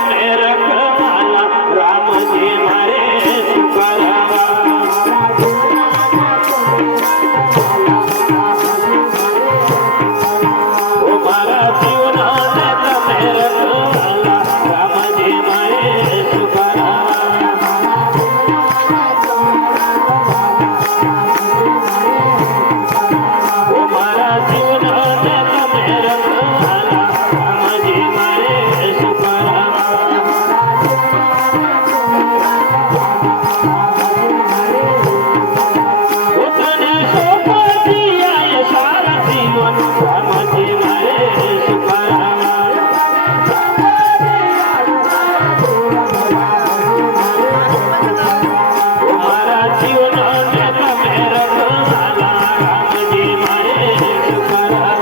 તમે રખવાલા રામજી મારે શું કરવા મારા જીવનને તમે રખવાલા રામજી મારે શું કરવા મારા જીવનને તમે રખવાલા રામજી મારે શું કરવા પોતાને સોંપી સારા જીવન રામજી મારે શું કરવા મારા જીવનને તમે રખવાલા રામજી મારે શું કરવા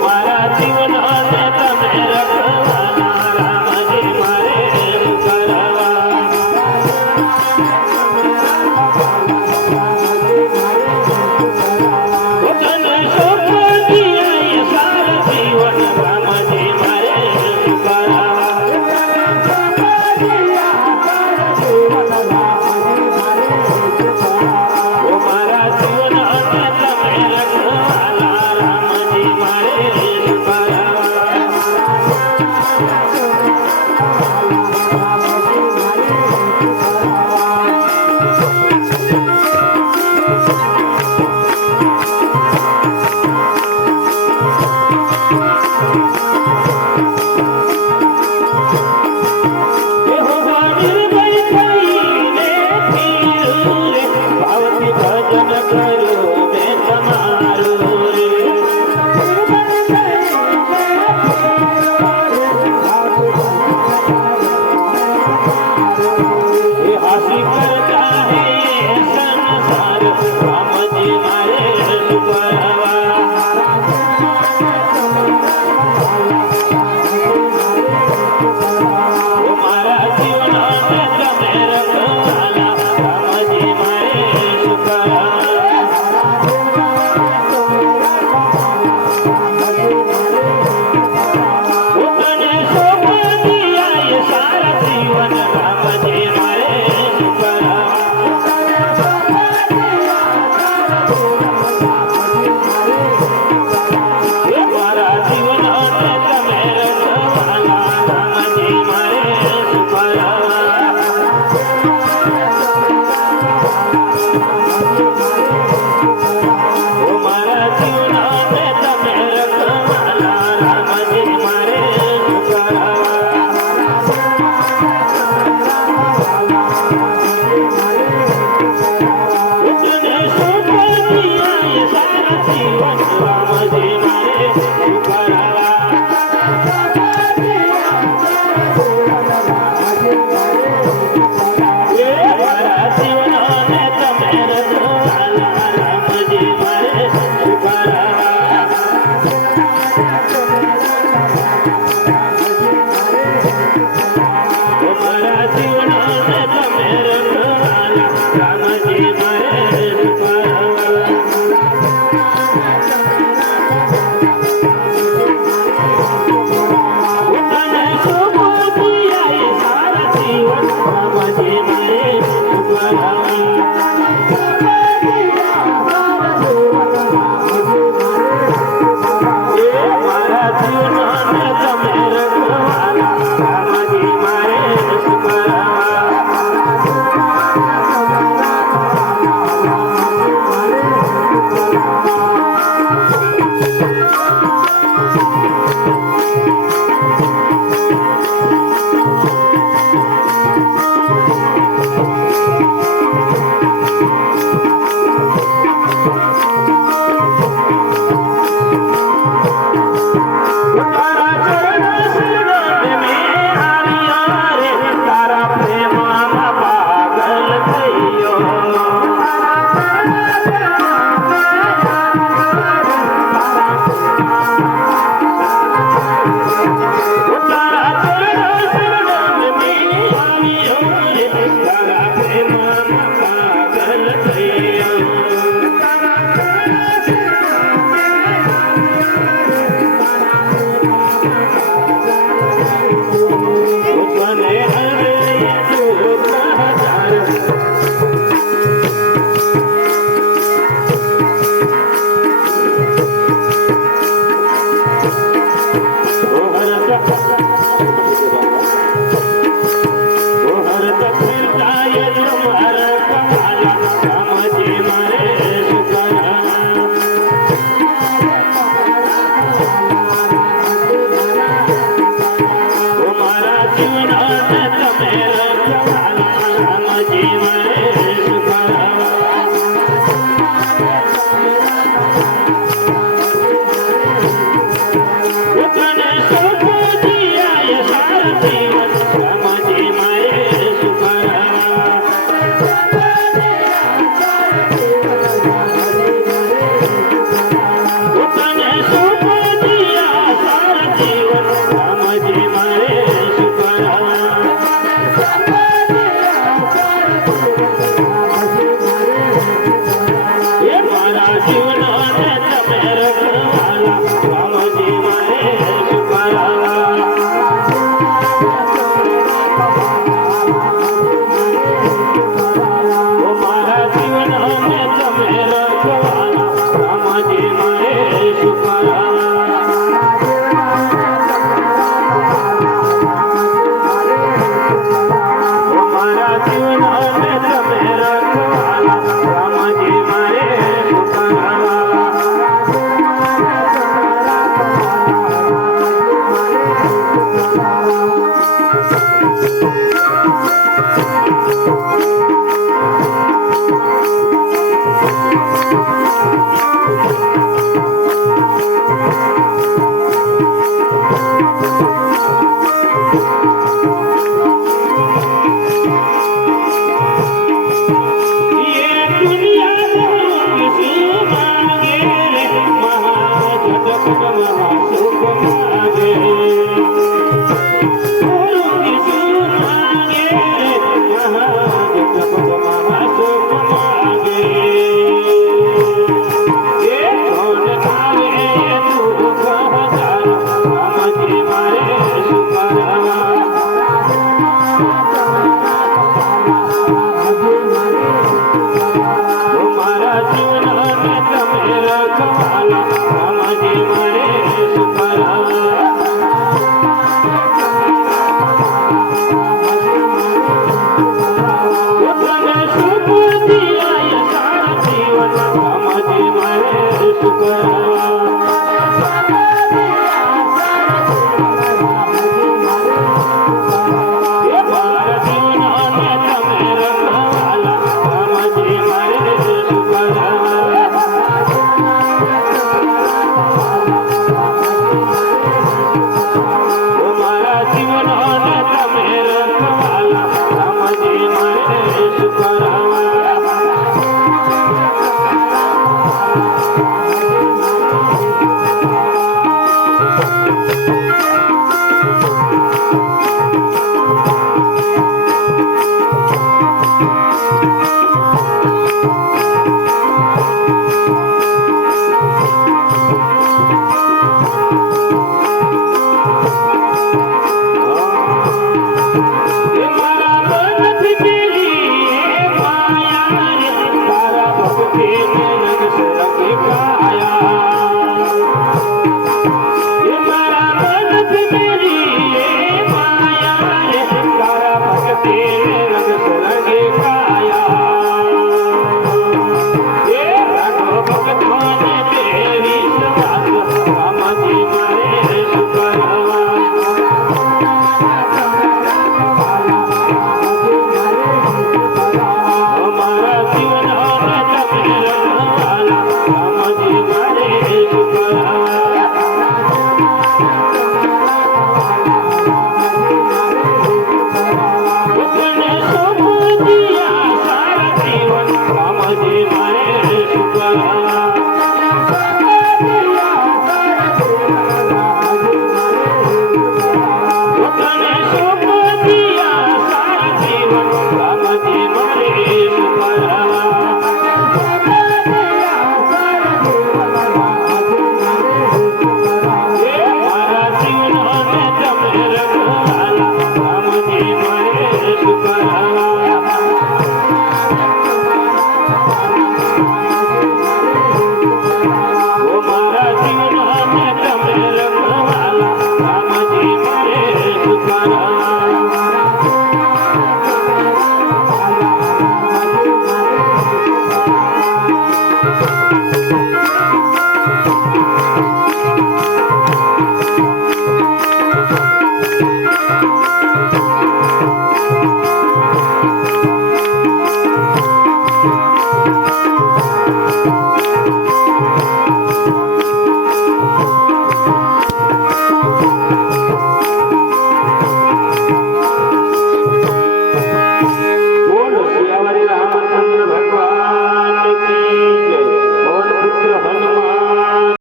મારા જીવનને તમે રખવાલા રામજી મારે શું કરવા પોતાને સોંપી સારા જીવન રામજી મારે શું કરવા મારા જીવનને તમે રખવાલા રામજી મારે શું કરવા ભાવથી ભજન કરું મેં તમારું રે હાસી કરતા હે સંસાર રામજી મારે શું કરવા મારા જીવનને તમે રખવાલા રામજી મારે શું કરવા પોતાને સોંપી સારા જીવન રામજી મારે શું કરવા મારા જીવનને તમે રખવાલા રામજી મારે શું કરવા મારા જીવનને તમે રખવાલા રામજી મારે શું કરવા પોતાને સોંપી સારા જીવન રામજી મારે શું કરવા મારા જીવનને તમે રખવાલા રામજી મારે શું કરવા મારા જીવનને તમે રખવાલા રામજી મારે શું કરવા પોતાને સોંપી સારા જીવન રામજી મારે શું કરવા મારા જીવનને તમે રખવાલા રામજી મારે શું કરવા મારા મનથી મેરી